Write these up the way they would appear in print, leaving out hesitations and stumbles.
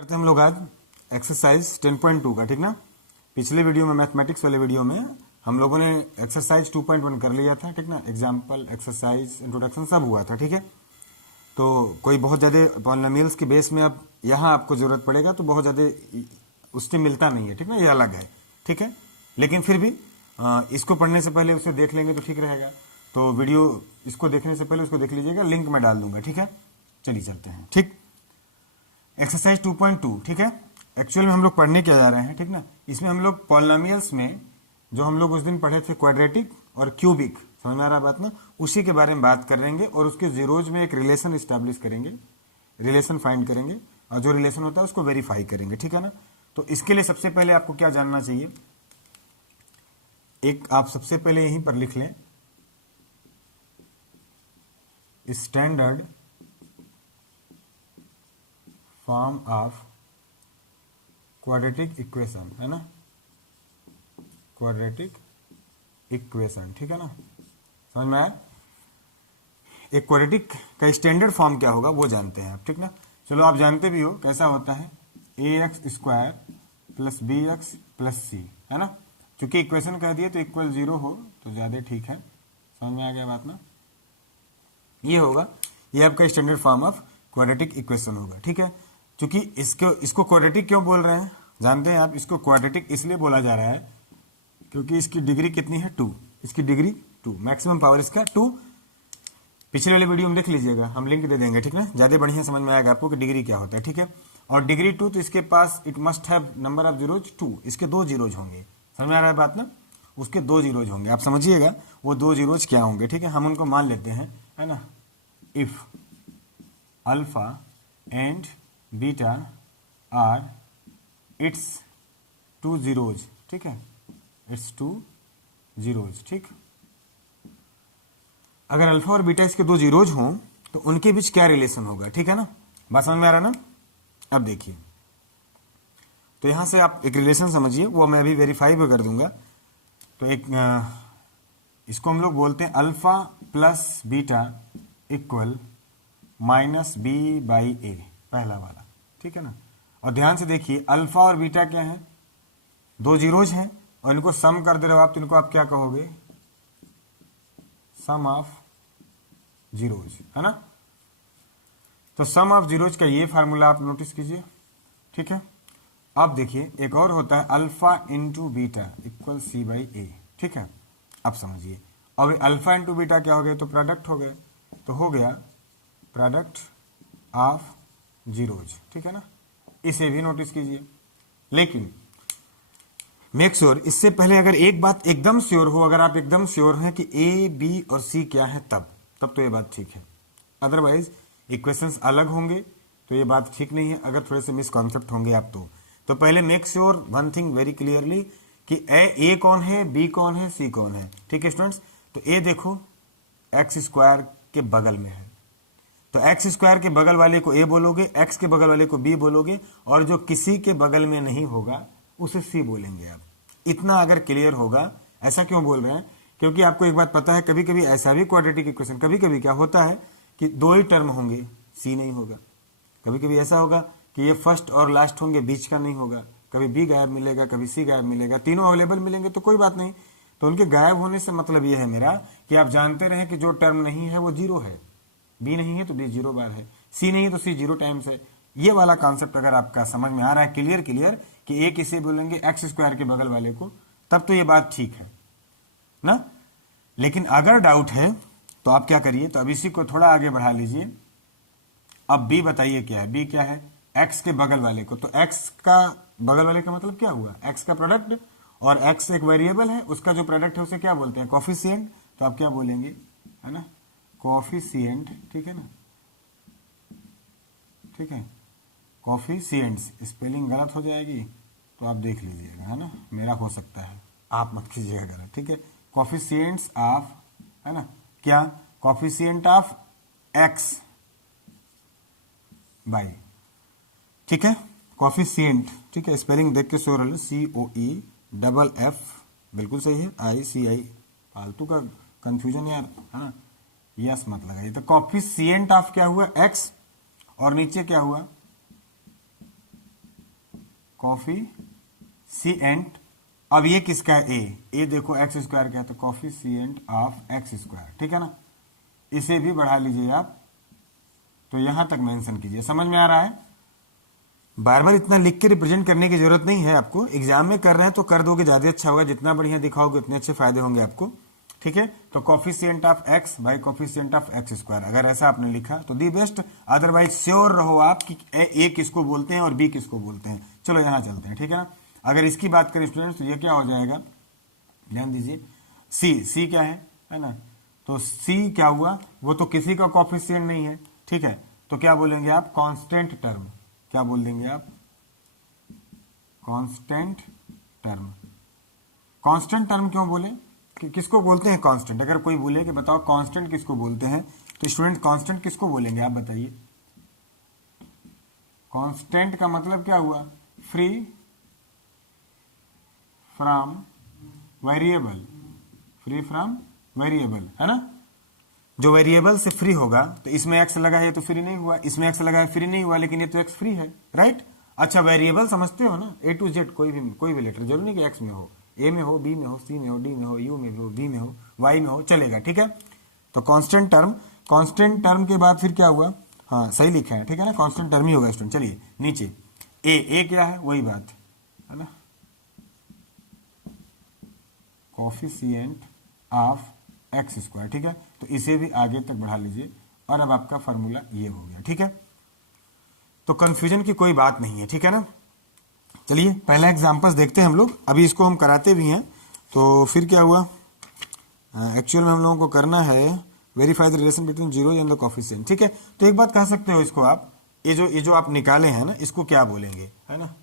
करते हैं हम लोग आज एक्सरसाइज 10.2 का, ठीक ना। पिछले वीडियो में, मैथमेटिक्स वाले वीडियो में हम लोगों ने एक्सरसाइज 2.1 कर लिया था, ठीक ना। एग्जाम्पल, एक्सरसाइज, इंट्रोडक्शन सब हुआ था, ठीक है। तो कोई बहुत ज़्यादा पॉलिनोमियल्स के बेस में अब यहाँ आपको जरूरत पड़ेगा तो बहुत ज़्यादा उससे मिलता नहीं है, ठीक ना, ये अलग है, ठीक है। लेकिन फिर भी इसको पढ़ने से पहले उसे देख लेंगे तो ठीक रहेगा। तो वीडियो इसको देखने से पहले उसको देख लीजिएगा, लिंक मैं डाल दूंगा, ठीक है। चलिए चलते हैं, ठीक। एक्सरसाइज 2.2, ठीक है। एक्चुअल में हम लोग पढ़ने क्या जा रहे हैं, ठीक ना। इसमें हम लोग पॉलिनोमियल्स में जो हम लोग उस दिन पढ़े थे क्वाड्रेटिक और क्यूबिक, समझ में आ रहा बात ना, उसी के बारे में बात कर रहेंगे और उसके जीरोज में एक रिलेशन स्टैब्लिश करेंगे, रिलेशन फाइंड करेंगे और जो रिलेशन होता है उसको वेरीफाई करेंगे, ठीक है ना। तो इसके लिए सबसे पहले आपको क्या जानना चाहिए, एक आप सबसे पहले यहीं पर लिख लें standard form of quadratic equation, है ना, क्वाड्रेटिक इक्वेशन, ठीक है ना, समझ में आया। एक क्वाड्रेटिक का स्टैंडर्ड फॉर्म क्या होगा वो जानते हैं आप, ठीक ना। चलो आप जानते भी हो कैसा होता है, ax² plus bx plus c, है ना। चूंकि इक्वेशन कह दिए तो इक्वल 0 हो तो ज्यादा ठीक है, समझ में आ गया बात ना। ये होगा, ये आपका standard form of quadratic equation होगा, ठीक है। क्योंकि इसको क्वाड्रेटिक क्यों बोल रहे हैं जानते हैं आप, इसको क्वाड्रेटिक इसलिए बोला जा रहा है क्योंकि इसकी डिग्री कितनी है, 2, इसकी डिग्री 2, मैक्सिमम पावर इसका 2। पिछले वाले वीडियो में देख लीजिएगा, हम लिंक दे देंगे, ठीक है, ज्यादा बढ़िया समझ में आएगा आपको कि डिग्री क्या होता है, ठीक है। और डिग्री 2 तो इसके पास it must have number of zeros 2, इसके 2 जीरोज होंगे, समझ में आ रहा है बात ना, उसके 2 जीरोज होंगे, आप समझिएगा वो 2 जीरोज क्या होंगे, ठीक है। हम उनको मान लेते हैं, है ना, if alpha and beta are it's 2 zeros, ठीक है, इट्स 2 जीरोज, ठीक। अगर अल्फा और बीटा इसके 2 जीरोज हों तो उनके बीच क्या रिलेशन होगा, ठीक है ना, बात समझ में आ रहा ना। अब देखिए, तो यहां से आप एक रिलेशन समझिए, वो मैं अभी वेरीफाई भी कर दूंगा। तो एक इसको हम लोग बोलते हैं alpha plus beta equal minus B by A, पहला वाला, ठीक है ना। और ध्यान से देखिए, अल्फा और बीटा क्या है, 2 जीरोज हैं और इनको सम कर दे रहे हो आप तो इनको आप क्या कहोगे, सम ऑफ जीरोज, है ना। तो सम ऑफ जीरोज का ये फार्मूला आप नोटिस कीजिए, ठीक है। अब देखिए एक और होता है alpha into beta equal C by A, ठीक है। अब समझिए, अब अल्फा इंटू बीटा क्या हो गए, तो प्रोडक्ट हो गए, तो हो गया प्रोडक्ट ऑफ जीरोज, ठीक है ना। इसे भी नोटिस कीजिए, लेकिन मेक श्योर, इससे पहले अगर एक बात एकदम श्योर हो, अगर आप एकदम श्योर हैं कि ए बी और सी क्या है, तब तो ये बात ठीक है। अदरवाइज इक्वेशंस अलग होंगे तो ये बात ठीक नहीं है, अगर थोड़े से मिसकॉन्सेप्ट होंगे आप तो पहले make sure one thing very clearly कि ए कौन है, बी कौन है, सी कौन है, ठीक है स्टूडेंट्स। तो ए देखो x² के बगल में है, तो x² के बगल वाले को ए बोलोगे, x के बगल वाले को बी बोलोगे, और जो किसी के बगल में नहीं होगा उसे सी बोलेंगे आप। इतना अगर क्लियर होगा, ऐसा क्यों बोल रहे हैं, क्योंकि आपको एक बात पता है, कभी कभी ऐसा भी क्वाड्रेटिक इक्वेशन, कभी कभी क्या होता है कि 2 ही टर्म होंगे, सी नहीं होगा। कभी कभी ऐसा होगा कि ये फर्स्ट और लास्ट होंगे, बीच का नहीं होगा, कभी बी गायब मिलेगा, कभी सी गायब मिलेगा, तीनों अवेलेबल मिलेंगे तो कोई बात नहीं। तो उनके गायब होने से मतलब यह है मेरा कि आप जानते रहे कि जो टर्म नहीं है वो 0 है, बी नहीं है तो बी 0 बार है, सी नहीं है तो सी 0 टाइम्स है। ये वाला कॉन्सेप्ट अगर आपका समझ में आ रहा है क्लियर कि एक इसे बोलेंगे x² के बगल वाले को, तब तो ये बात ठीक है ना। लेकिन अगर डाउट है तो आप क्या करिए, तो अब इसी को थोड़ा आगे बढ़ा लीजिए। अब बी बताइए क्या है, बी क्या है, x के बगल वाले को, तो x का बगल वाले का मतलब क्या हुआ, x का प्रोडक्ट, और x एक वेरिएबल है, उसका जो प्रोडक्ट है उसे क्या बोलते हैं, कोफिशिएंट। तो आप क्या बोलेंगे, है ना, कोफिशिएंट, ठीक है ना, ठीक है। कोफिशिएंट्स स्पेलिंग गलत हो जाएगी तो आप देख लीजिएगा, है ना, मेरा हो सकता है, आप मत कीजिएगा गलत, ठीक है। कोफिशिएंट्स ऑफ, है ना, क्या, कोफिशिएंट ऑफ x बाई, ठीक है, कोफिशिएंट, ठीक है, स्पेलिंग देख के श्योर, COE बिल्कुल सही है, ICI, फालतू का कंफ्यूजन यार, है ना, यस मत लगाइए। तो कोफिशिएंट ऑफ क्या हुआ, x, और नीचे क्या हुआ, कोफिशिएंट, अब ये किसका है, ए देखो एक्स स्क्वायर का है, तो कोफिशिएंट ऑफ एक्स स्क्वायर, ठीक है ना। इसे भी बढ़ा लीजिए आप, तो यहां तक मेंशन कीजिए। समझ में आ रहा है? बार बार इतना लिख के रिप्रेजेंट करने की जरूरत नहीं है आपको, एग्जाम में कर रहे हैं तो कर दोगे ज्यादा अच्छा होगा, जितना बढ़िया दिखाओगे उतने अच्छे फायदे होंगे आपको, ठीक है। तो coefficient of x by coefficient of x square, अगर ऐसा आपने लिखा तो दी बेस्ट, अदरवाइज श्योर रहो आप कि ए किसको बोलते हैं और बी किसको बोलते हैं। चलो यहां चलते हैं, ठीक है ना। अगर इसकी बात करें स्टूडेंट्स तो ये क्या हो जाएगा, ध्यान दीजिए, सी क्या है ना। तो सी क्या हुआ, वो तो किसी का कोफिशिएंट नहीं है, ठीक है। तो क्या बोलेंगे आप, कांस्टेंट टर्म, क्या बोल देंगे आप, कांस्टेंट टर्म। कांस्टेंट टर्म क्यों बोले, किसको बोलते हैं कांस्टेंट, अगर कोई बोले कि बताओ कांस्टेंट किसको बोलते हैं, तो स्टूडेंट कांस्टेंट किसको बोलेंगे आप बताइए। कांस्टेंट का मतलब क्या हुआ, free from variable, free from variable, है ना। जो वेरिएबल से फ्री होगा, तो इसमें एक्स लगा है तो फ्री नहीं हुआ, इसमें एक्स लगा है फ्री नहीं हुआ, लेकिन ये तो एक्स फ्री है, राइट। अच्छा वेरिएबल समझते हो ना, ए टू जेड कोई भी लेटर, जरूरी नहीं कि एक्स में हो, ए में हो, बी में हो, सी में हो, डी में हो, यू में हो, बी में हो, वाई में हो, चलेगा, ठीक है। तो कांस्टेंट टर्म के बाद फिर क्या हुआ, हाँ सही लिखा है, ठीक है ना, कांस्टेंट टर्म ही होगा स्टूडेंट। चलिए नीचे ए क्या है, वही बात है ना, कोफिशिएंट ऑफ एक्स स्क्वायर, ठीक है। तो इसे भी आगे तक बढ़ा लीजिए, और अब आपका फॉर्मूला ये हो गया, ठीक है। तो कंफ्यूजन की कोई बात नहीं है, ठीक है ना। चलिए पहला एग्जांपल्स देखते हैं हम लोग, अभी इसको हम कराते भी हैं। तो फिर क्या हुआ, एक्चुअल में हम लोगों को करना है verify the relation between zero and the coefficient, ठीक है। तो एक बात कह सकते हो इसको आप, ये जो आप निकाले हैं ना, इसको क्या बोलेंगे, है ना,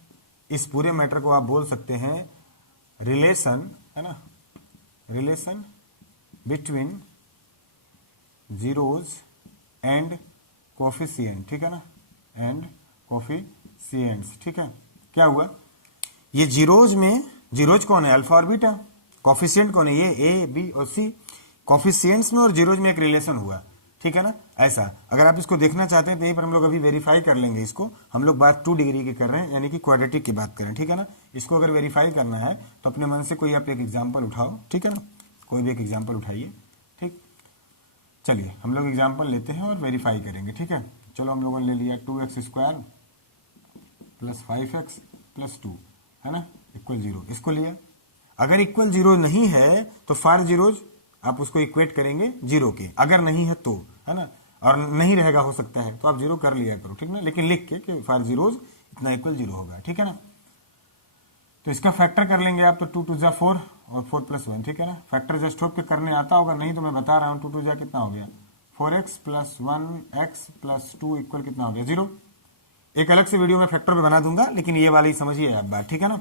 इस पूरे मैटर को आप बोल सकते हैं रिलेशन, है ना, relation between zeros and coefficient, ठीक है ना, एंड कोफिशिएंट्स, ठीक है। क्या हुआ, ये जीरोज कौन है, अल्फा और बीटा, कोफिशिएंट कौन है, ये ए बी और सी, कोफिशिएंट्स में और जीरोज में एक रिलेशन हुआ, ठीक है ना। ऐसा अगर आप इसको देखना चाहते हैं तो यहीं पर हम लोग अभी वेरीफाई कर लेंगे इसको, हम लोग बात 2 डिग्री की कर रहे हैं, यानी कि क्वाड्रेटिक की बात करें, ठीक है ना। इसको अगर वेरीफाई करना है तो अपने मन से कोई आप एक एग्जाम्पल उठाओ, ठीक है ना, कोई भी एक एग्जाम्पल उठाइए, ठीक। चलिए हम लोग एग्जाम्पल लेते हैं और वेरीफाई करेंगे, ठीक है। चलो हम लोगों ने ले लिया 2x² प्लस 5x प्लस 2, है ना, इक्वल 0, इसको लिया। अगर इक्वल 0 नहीं है तो फॉर जीरोज आप उसको इक्वेट करेंगे 0 के, अगर नहीं है तो, है ना, और नहीं रहेगा हो सकता है तो आप 0 कर लिया करो, ठीक ना, लेकिन लिख के कि फॉर जीरोज इतना इक्वल 0 होगा, ठीक है ना। तो इसका फैक्टर कर लेंगे आप, तो 2 2 जा 4 और 4 + 1, ठीक है ना। फैक्टर जस्ट होप के करने आता होगा, नहीं तो मैं बता रहा हूँ, 2 2 जा कितना हो गया 4x + 1x + 2 इक्वल कितना हो गया 0। एक अलग से वीडियो में फैक्टर भी बना दूंगा, लेकिन ये वाली समझिए आप बात, ठीक है ना।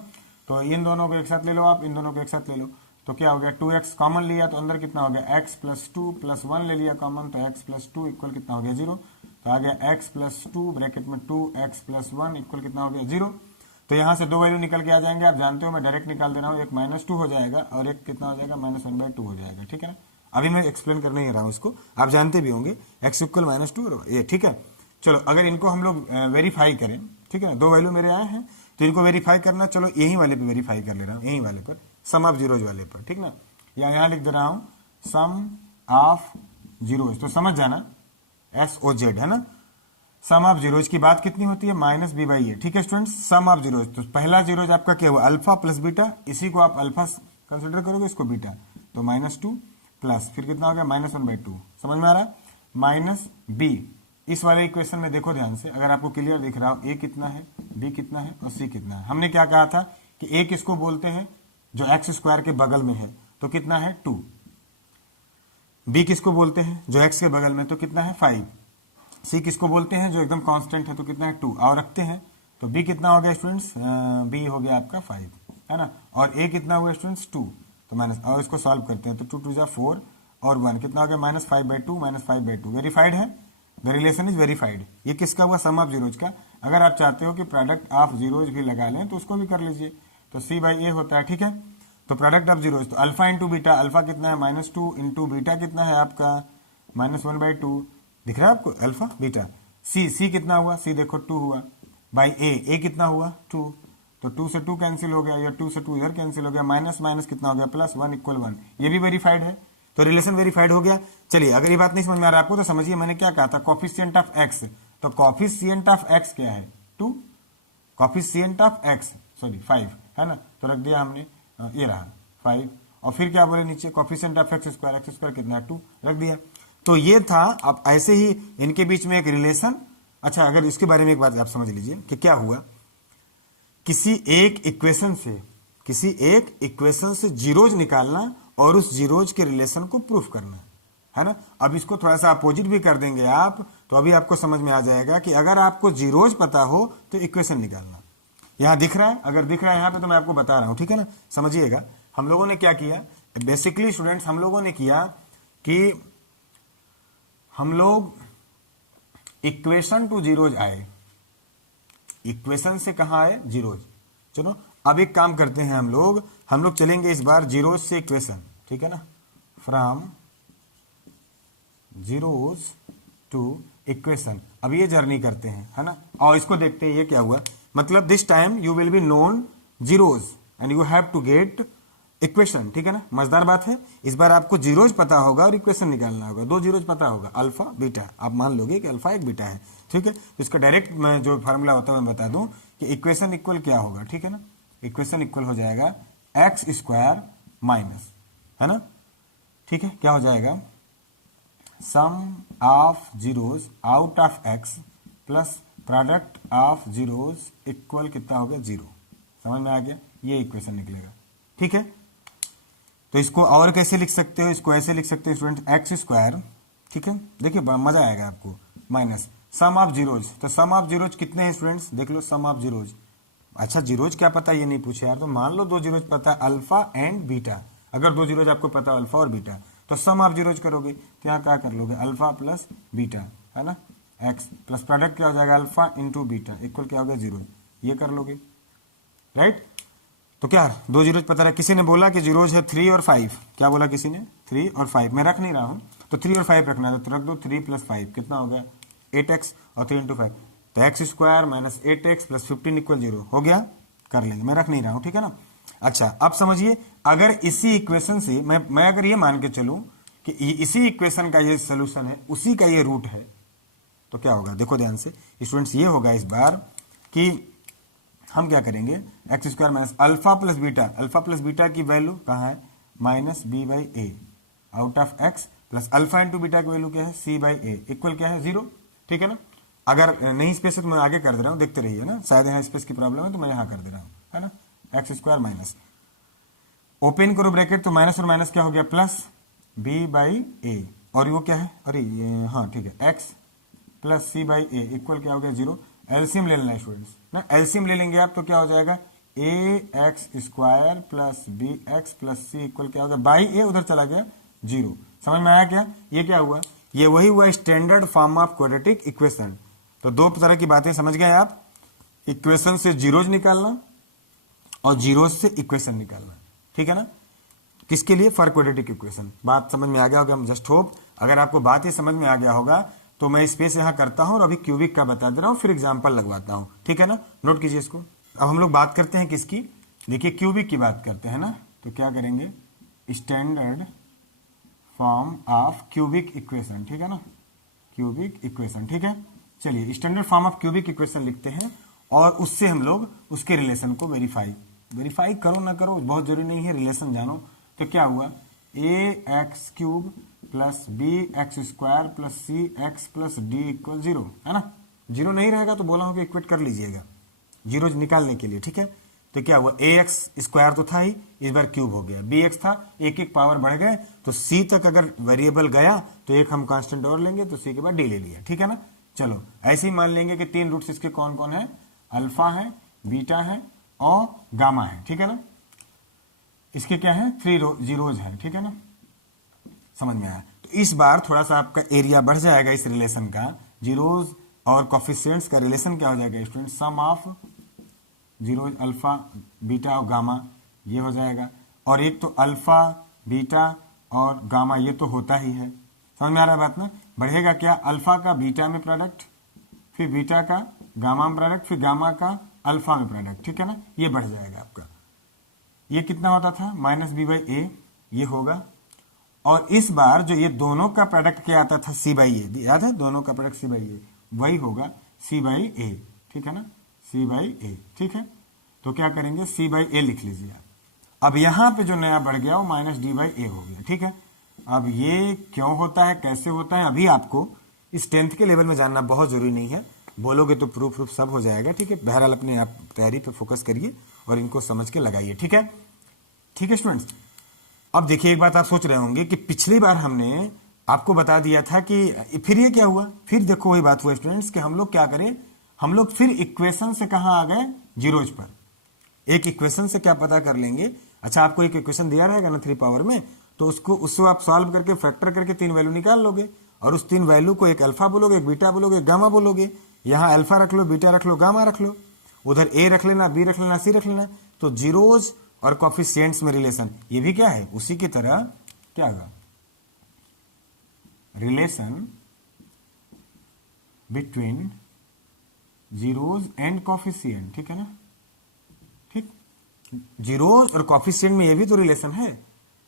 तो इन दोनों को एक साथ ले लो आप, इन दोनों को एक साथ ले लो, तो क्या हो गया 2x कॉमन लिया तो अंदर कितना हो गया x + 2 + 1 ले लिया कॉमन, तो x + 2 इक्वल कितना हो गया 0। तो आ गया x + 2 ब्रैकेट में 2x + 1 इक्वल कितना हो गया 0। तो यहां से 2 वैल्यू निकल के आ जाएंगे, आप जानते हो मैं डायरेक्ट निकाल दे रहा हूँ, एक -2 हो जाएगा और एक कितना हो जाएगा -1/2 हो जाएगा, ठीक है ना। अभी मैं एक्सप्लेन करने ही रहा हूँ इसको, आप जानते भी होंगे x इक्वल -2 ये, ठीक है। चलो अगर इनको हम लोग वेरीफाई करें, ठीक है ना, 2 वैल्यू मेरे आए हैं तो इनको वेरीफाई करना, चलो यही वाले पे वेरीफाई कर ले रहा हूँ, यही वाले पर, सम ऑफ जीरोज वाले पर, ठीक ना। या यहाँ लिख दे रहा हूँ सम ऑफ जीरोज, तो समझ जाना SOZ, है ना। सम ऑफ जीरोज की बात कितनी होती है, -b/a, ठीक है स्टूडेंट्स। सम ऑफ जीरोज, तो पहला जीरोज आपका क्या हुआ, अल्फा प्लस बीटा, इसी को आप अल्फा कंसिडर करोगे, इसको बीटा, तो -2 प्लस फिर कितना हो गया -1/2, समझ में आ रहा है, -b। इस वाले इक्वेशन में देखो ध्यान से, अगर आपको क्लियर दिख रहा हो, a कितना है, b कितना है और c कितना है। हमने क्या कहा था कि a किसको बोलते हैं, जो x² के बगल में है, तो कितना है 2। b किसको बोलते हैं, जो x के बगल में, तो कितना है 5। c किसको बोलते हैं, जो एकदम कांस्टेंट है, तो कितना है 2, और रखते हैं, तो b कितना हो गया स्टूडेंट्स, b हो गया आपका 5, है ना, और a कितना हुआ स्टूडेंट्स 2, तो माइनस, और इसको सॉल्व करते हैं, तो 2 2 जा 4 और 1 कितना हो गया -5/2, -5/2 वेरीफाइड है, द रिलेशन इज वेरीफाइड। ये किसका हुआ, सम ऑफ जीरोज का। अगर आप चाहते हो कि प्रोडक्ट ऑफ जीरोज भी लगा लें तो उसको भी कर लीजिए, तो c/a होता है, ठीक है। तो प्रोडक्ट ऑफ जीरोज, तो अल्फा इंटू बीटा, अल्फा कितना है -2 इंटू बीटा कितना है आपका -1/2, दिख रहा है आपको, अल्फा बीटा। c कितना हुआ, c देखो 2 हुआ, बाई a कितना हुआ 2, तो 2 से 2 कैंसिल हो गया, या 2 से 2 इधर कैंसिल हो गया, माइनस माइनस कितना हो गया प्लस, 1 = 1, ये भी वेरीफाइड है, तो रिलेशन वेरीफाइड हो गया। चलिए अगर ये बात नहीं समझ में आ रहा है आपको तो समझिए मैंने क्या कहा था, कोफिशिएंट ऑफ एक्स, तो कोफिशिएंट ऑफ एक्स क्या है 2, कोफिशिएंट ऑफ एक्स सॉरी 5 है ना, तो रख दिया हमने ये रहा 5, और फिर क्या बोले नीचे कोफिशिएंट ऑफ एक्स स्क्वायर कितना है 2 रख दिया। तो ये था। अब ऐसे ही इनके बीच में एक रिलेशन। अच्छा अगर इसके बारे में एक बात आप समझ लीजिए कि क्या हुआ, किसी एक इक्वेशन से जीरोज निकालना और उस जीरोज के रिलेशन को प्रूफ करना है ना। अब इसको थोड़ा सा अपोजिट भी कर देंगे आप, तो अभी आपको समझ में आ जाएगा कि अगर आपको जीरोज पता हो तो इक्वेशन निकालना। यहां दिख रहा है, अगर दिख रहा है यहां पे तो मैं आपको बता रहा हूं, ठीक है ना। समझिएगा हम लोगों ने क्या किया, बेसिकली स्टूडेंट्स हम लोगों ने किया कि हम लोग इक्वेशन टू जीरोज आए, इक्वेशन से कहां आए जीरोज। चलो अब एक काम करते हैं हम लोग चलेंगे इस बार जीरोज से इक्वेशन, ठीक है ना, फ्रॉम जीरोज टू इक्वेशन। अब ये जर्नी करते हैं है ना, और इसको देखते हैं ये क्या हुआ। मतलब this time you will be known zeros and you have to get equation, ठीक है ना। मजेदार बात है, इस बार आपको जीरोज पता होगा और इक्वेशन निकालना होगा। दो जीरोज पता होगा, अल्फा बीटा, आप मान लोगे कि अल्फा एक बीटा है, ठीक है। तो इसका डायरेक्ट मैं जो फार्मूला होता है मैं बता दूं कि इक्वेशन इक्वल क्या होगा, ठीक है ना। इक्वेशन इक्वल हो जाएगा एक्स स्क्वायर माइनस, है ना, ठीक है। क्या हो जाएगा, sum of zeros out of X plus product of zeros equal कितना होगा 0। समझ में आ गया, ये इक्वेशन निकलेगा, ठीक है। तो इसको और कैसे लिख सकते हो, इसको ऐसे लिख सकते हो स्टूडेंट, एक्स स्क्वायर, ठीक है, देखिए बड़ा मजा आएगा आपको, माइनस सम ऑफ जीरोज। तो सम ऑफ जीरोज कितने हैं स्टूडेंट्स, देख लो सम ऑफ जीरोज। अच्छा जीरोज क्या पता ये नहीं पूछे यार, तो मान लो दो जीरोज पता है अल्फा एंड बीटा। अगर दो जीरोज आपको पता है अल्फा और बीटा, तो सम ऑफ जीरोज करोगे तो यहाँ क्या कर लोगे, अल्फा प्लस बीटा, है ना, एक्स प्लस प्रोडक्ट क्या हो जाएगा अल्फा इंटू बीटा इक्वल क्या होगा 0, ये कर लोगे, राइट। तो क्या दो जीरोज पता रहा, किसी ने बोला कि जीरोज है 3 और 5, क्या बोला किसी ने 3 और 5, मैं रख नहीं रहा हूं, तो 3 और 5 रखना है तो रख दो, 3 + 5 कितना हो गया 8x और 3 × 5, तो x square minus 8x plus 15 = 0 हो गया, कर लेंगे, मैं रख नहीं रहा हूं, ठीक है ना। अच्छा अब समझिए, अगर इसी इक्वेशन से मैं अगर ये मान के चलूं कि इसी इक्वेशन का ये सोल्यूशन है, उसी का ये रूट है, तो क्या होगा, देखो ध्यान से स्टूडेंट्स, ये होगा इस बार कि हम क्या करेंगे, x square minus alpha plus beta की वैल्यू कहाँ है -b/a out of X plus alpha into beta की वैल्यू क्या है c/a इक्वल क्या है 0, ठीक है ना। अगर नहीं स्पेस है तो मैं आगे कर दे रहा हूँ, देखते रहिए ना, शायद यहाँ स्पेस की प्रॉब्लम है तो मैं यहाँ कर दे रहा हूँ, है ना। एक्स स्क्वायर माइनस ओपन करो ब्रैकेट, तो माइनस और माइनस क्या हो गया प्लस b/a, और वो क्या है, अरे ये हाँ ठीक है, एक्स प्लस c/a इक्वल क्या हो गया 0। एलसीएम ले लेना स्टूडेंट्स ना, एलसीएम ले लेंगे आप तो क्या हो जाएगा ax² plus bx plus c equal क्या होगा बाई a, उधर चला गया 0। समझ में आया क्या, ये क्या हुआ, ये वही हुआ standard form of quadratic equation. तो दो तरह की बातें समझ गए आप, इक्वेशन से जीरोज निकालना और जीरोज से इक्वेशन निकालना, ठीक है ना, किसके लिए, फॉर क्वाड्रेटिक इक्वेशन। बात समझ में आ गया होगा, जस्ट होप अगर आपको बात ही समझ में आ गया होगा तो मैं स्पेस यहां करता हूं और अभी क्यूबिक का बता दे रहा हूं, फिर एग्जांपल लगवाता हूं, ठीक है ना, नोट कीजिए इसको। अब हम लोग बात करते हैं किसकी, देखिए क्यूबिक की बात करते हैं ना, तो क्या करेंगे, standard form of cubic equation, ठीक है ना, क्यूबिक इक्वेशन, ठीक है। चलिए standard form of cubic equation लिखते हैं और उससे हम लोग उसके रिलेशन को वेरीफाई करो ना करो बहुत जरूरी नहीं है, रिलेशन जानो। तो क्या हुआ, ax³ plus bx² plus cx plus d equal 0, है ना। 0 नहीं रहेगा तो बोला हूं कि इक्वेट कर लीजिएगा जीरो निकालने के लिए, ठीक है। तो क्या हुआ, ax² तो था ही, इस बार क्यूब हो गया, bx था, एक पावर बढ़ गए, तो c तक अगर वेरिएबल गया तो एक हम कांस्टेंट और लेंगे, तो c के बाद d ले लिया, ठीक है ना। चलो ऐसे ही मान लेंगे कि 3 रूट्स इसके कौन कौन है, अल्फा है, बीटा है और गामा है, ठीक है ना। इसके क्या है 3 जीरोज है, ठीक है ना, समझ में आया। तो इस बार थोड़ा सा आपका एरिया बढ़ जाएगा इस रिलेशन का, जीरोज और कोफिशिएंट्स का रिलेशन क्या हो जाएगा student, sum of zeros alpha beta और गामा, ये हो जाएगा। और एक तो अल्फा बीटा और गामा ये तो होता ही है, समझ में आ रहा है बात ना। बढ़ेगा क्या, अल्फा का बीटा में प्रोडक्ट, फिर बीटा का गामा में प्रोडक्ट, फिर गामा का अल्फा में प्रोडक्ट, ठीक है ना, ये बढ़ जाएगा आपका। ये कितना होता था माइनस बी बाई ए, ये होगा। और इस बार जो ये दोनों का प्रोडक्ट क्या आता था सी बाई ए, याद है दोनों का प्रोडक्ट सी बाई ए, वही होगा सी बाई ए, ठीक है ना, सी बाई ए, ठीक है। तो क्या करेंगे सी बाई ए लिख लीजिए आप। अब यहां पे जो नया बढ़ गया वो माइनस डी बाई ए हो गया, ठीक है। अब ये क्यों होता है, कैसे होता है, अभी आपको इस 10th के लेवल में जानना बहुत जरूरी नहीं है, बोलोगे तो प्रूफ सब हो जाएगा, ठीक है। बहरहाल अपने आप तैयारी पे फोकस करिए और इनको समझ के लगाइए, ठीक है। ठीक है स्टूडेंट्स, अब देखिए एक बात आप सोच रहे होंगे कि पिछली बार हमने आपको बता दिया था कि फिर ये क्या हुआ, फिर देखो वही बात हुआ स्टूडेंट्स कि हम लोग क्या करें, हम लोग फिर इक्वेशन से कहां आ गए, जीरोज पर। एक इक्वेशन से क्या पता कर लेंगे, अच्छा आपको एक इक्वेशन दिया रहेगा ना 3 पावर में, तो उसको आप सॉल्व करके फैक्टर करके 3 वैल्यू निकाल लोगे और उस 3 वैल्यू को एक अल्फा बोलोगे, एक बीटा बोलोगे, गामा बोलोगे। यहां अल्फा रख लो, बीटा रख लो, गामा रख लो, उधर ए रख लेना, बी रख लेना, सी रख लेना। तो जीरोज और कोएफिशिएंट्स में रिलेशन, ये भी क्या है उसी की तरह क्या होगा, relation between zeros and coefficient, ठीक है ना, ठीक। जीरोज और कोएफिशिएंट में ये भी तो रिलेशन है,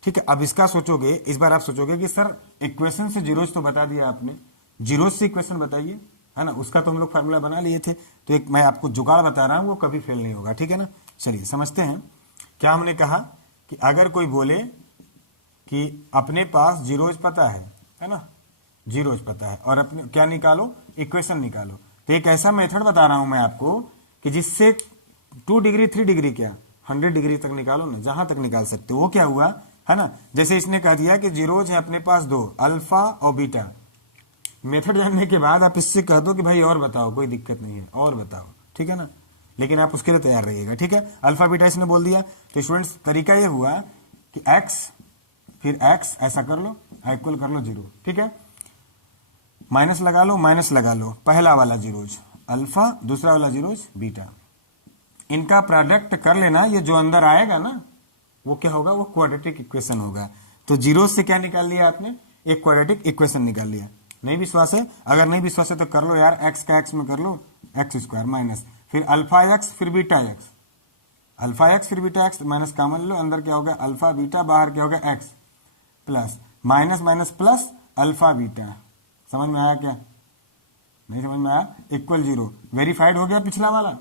ठीक है। अब इसका सोचोगे, इस बार आप सोचोगे कि सर इक्वेशन से जीरोज तो बता दिया आपने, जीरोज से इक्वेशन बताइए, है ना, उसका तो हम लोग फार्मूला बना लिए थे। तो एक मैं आपको जुगाड़ बता रहा हूं, वो कभी फेल नहीं होगा, ठीक है ना। चलिए समझते हैं। क्या हमने कहा कि अगर कोई बोले कि अपने पास जीरोज पता है ना, जीरोज पता है, और अपने क्या निकालो, इक्वेशन निकालो। तो एक ऐसा मेथड बता रहा हूं मैं आपको कि जिससे 2 डिग्री 3 डिग्री क्या 100 डिग्री तक निकालो ना, जहां तक निकाल सकते हो। वो क्या हुआ, है ना, जैसे इसने कह दिया कि जीरोज है अपने पास 2, अल्फा और बीटा। मेथड जानने के बाद आप इससे कह दो कि भाई और बताओ, कोई दिक्कत नहीं है, और बताओ, ठीक है ना, लेकिन आप उसके लिए तैयार रहिएगा, ठीक है। अल्फा बीटा इसने बोल दिया, तो स्टूडेंट्स तरीका ये हुआ कि x फिर x ऐसा कर लो, इक्वल कर लो 0, ठीक है। माइनस लगा लो, माइनस लगा लो, पहला वाला जीरोज अल्फा, दूसरा वाला जीरोज बीटा, इनका प्रोडक्ट कर लेना। ये जो अंदर आएगा ना वो क्या होगा, वो क्वाड्रेटिक इक्वेशन होगा। तो जीरो से क्या निकाल लिया आपने, एक क्वाड्रेटिक इक्वेशन निकाल लिया। नहीं विश्वास है, अगर नहीं विश्वास है तो कर लो यार, एक्स का एक्स में कर लो, एक्स स्क्वायर माइनस फिर अल्फा एक्स फिर बीटा एक्स, अल्फा एक्स फिर बीटा एक्स, माइनस कॉमन लो, अंदर क्या होगा अल्फा बीटा, बाहर क्या होगा x, plus minus minus plus alpha beta. समझ में आया क्या, नहीं समझ में आया, इक्वल 0। वेरीफाइड हो गया पिछला वाला।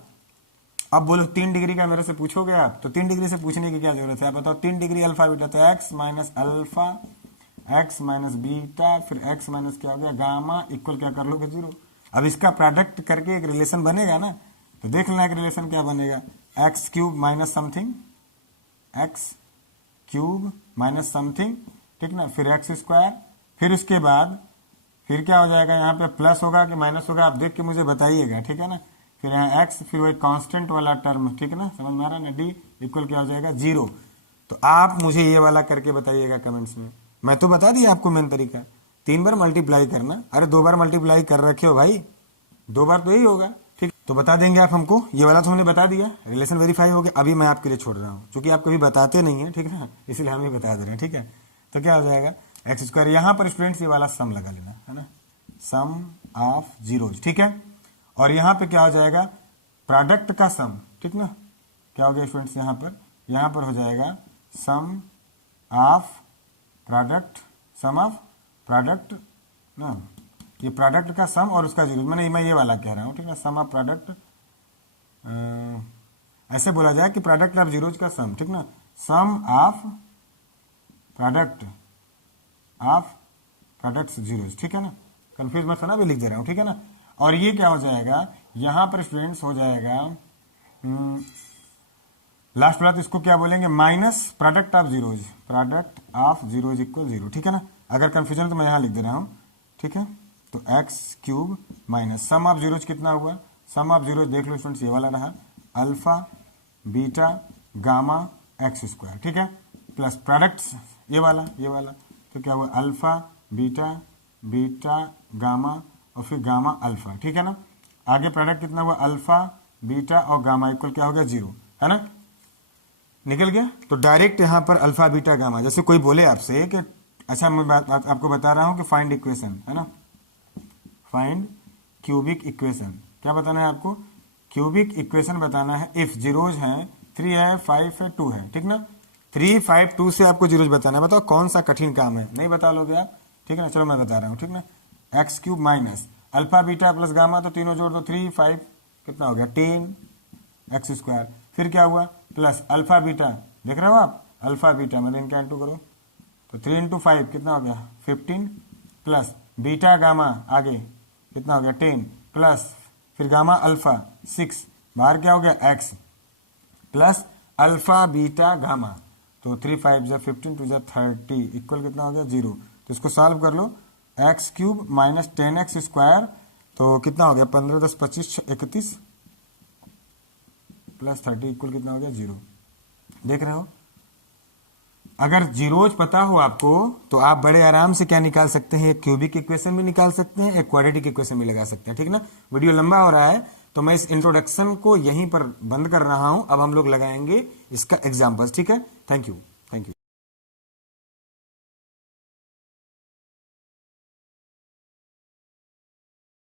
अब बोलो 3 डिग्री का मेरे से पूछोगे आप, तो 3 डिग्री से पूछने की क्या जरूरत है, आप बताओ 3 डिग्री अल्फा बीटा, तो x minus alpha, x minus beta, फिर एक्स माइनस क्या हो गया गामा, इक्वल क्या कर लोगे 0। अब इसका प्रोडक्ट करके एक रिलेशन बनेगा ना, तो देख लेना एक रिलेशन क्या बनेगा, x cube minus something, x cube minus something, ठीक ना, फिर एक्स स्क्वायर, फिर उसके बाद फिर क्या हो जाएगा, यहाँ पे प्लस होगा कि माइनस होगा, आप देख के मुझे बताइएगा, ठीक है ना। फिर यहाँ एक्स, फिर वही कांस्टेंट वाला टर्म, ठीक है ना, समझ में आ रहा है ना, डी इक्वल क्या हो जाएगा 0। तो आप मुझे ये वाला करके बताइएगा कमेंट्स में। मैं तो बता दिया आपको मेन तरीका, 3 बार मल्टीप्लाई करना। अरे 2 बार मल्टीप्लाई कर रखे हो भाई, 2 बार तो यही होगा, ठीक। तो बता देंगे आप हमको, ये वाला तो हमने बता दिया, रिलेशन वेरीफाई हो गया। अभी मैं आपके लिए छोड़ रहा हूँ, क्योंकि आप कभी बताते नहीं है, ठीक है ना, इसलिए हम ही बता दे रहे हैं, ठीक है। तो क्या हो जाएगा एक्स स्क्वायर, यहाँ पर स्टूडेंट्स ये वाला सम लगा लेना, है ना, सम ऑफ जीरोज, ठीक है। और यहाँ पे क्या हो जाएगा, प्रोडक्ट का सम, ठीक ना, क्या हो गया स्टूडेंट्स, यहाँ पर हो जाएगा sum of product, sum of product ना, ये प्रोडक्ट का सम और उसका जीरो, मैं ये वाला कह रहा हूँ, ठीक है, सम ऑफ प्रोडक्ट, ऐसे बोला जाए कि प्रोडक्ट ऑफ जीरोज का सम, ठीक ना, sum of product of products zeros, ठीक है ना, कंफ्यूज मत होना, भी लिख दे रहा हूँ, ठीक है ना। और ये क्या हो जाएगा, यहां पर स्टूडेंट्स हो जाएगा लास्ट वाला, तो इसको क्या बोलेंगे, minus product of zeros, product of zeros equal 0, ठीक है ना। अगर कंफ्यूजन तो मैं यहां लिख दे रहा हूं, ठीक है। तो x cube minus sum of zeros कितना हुआ, सम ऑफ जीरोज देख लो स्टूडेंट्स, ये वाला रहा alpha beta gamma x square, ठीक है, प्लस प्रोडक्ट्स ये वाला, तो क्या हुआ अल्फा बीटा बीटा गामा और फिर गामा अल्फा, ठीक है ना। आगे प्रोडक्ट कितना हुआ अल्फा बीटा और गामा इक्वल क्या हो गया 0, है ना, निकल गया। तो डायरेक्ट यहां पर अल्फा बीटा गामा, जैसे कोई बोले आपसे कि अच्छा मैं आपको बता रहा हूं कि फाइंड इक्वेशन, है ना, फाइंड क्यूबिक इक्वेशन, क्या बताना है आपको, क्यूबिक इक्वेशन बताना है इफ जीरोज हैं 3 है 5 है 2 है, ठीक ना। 3 5 2 से आपको जीरोज बताना है। बताओ कौन सा कठिन काम है, नहीं बता लोगे आप, ठीक है ना। चलो मैं बता रहा हूँ, ठीक ना। X cube minus alpha beta plus gamma, तो तीनों जोड़ दो 3 5 कितना हो गया 10 एक्स स्क्वायर। फिर क्या हुआ प्लस अल्फा बीटा, देख रहे हो आप, अल्फा बीटा मतलब इनका इंटू करो तो 3 इंटू 5 कितना हो गया 15 प्लस बीटा गामा आगे कितना हो गया 10 प्लस फिर गामा अल्फा 6, बाहर क्या हो गया x plus alpha beta gamma, तो 3 5 जा 15 2 जा 30 इक्वल कितना हो गया 0। तो इसको सॉल्व कर लो, X cube minus 10x square तो कितना हो गया 15 10 25 31 प्लस 30 इक्वल कितना हो गया 0। देख रहे हो, अगर जीरोज पता हो आपको तो आप बड़े आराम से क्या निकाल सकते हैं, एक क्यूबिक इक्वेशन भी निकाल सकते हैं, एक क्वाड्रेटिक इक्वेशन भी लगा सकते हैं, ठीक ना। वीडियो लंबा हो रहा है तो मैं इस इंट्रोडक्शन को यहीं पर बंद कर रहा हूं, अब हम लोग लगाएंगे इसका एग्जांपल्स, ठीक है। Thank you.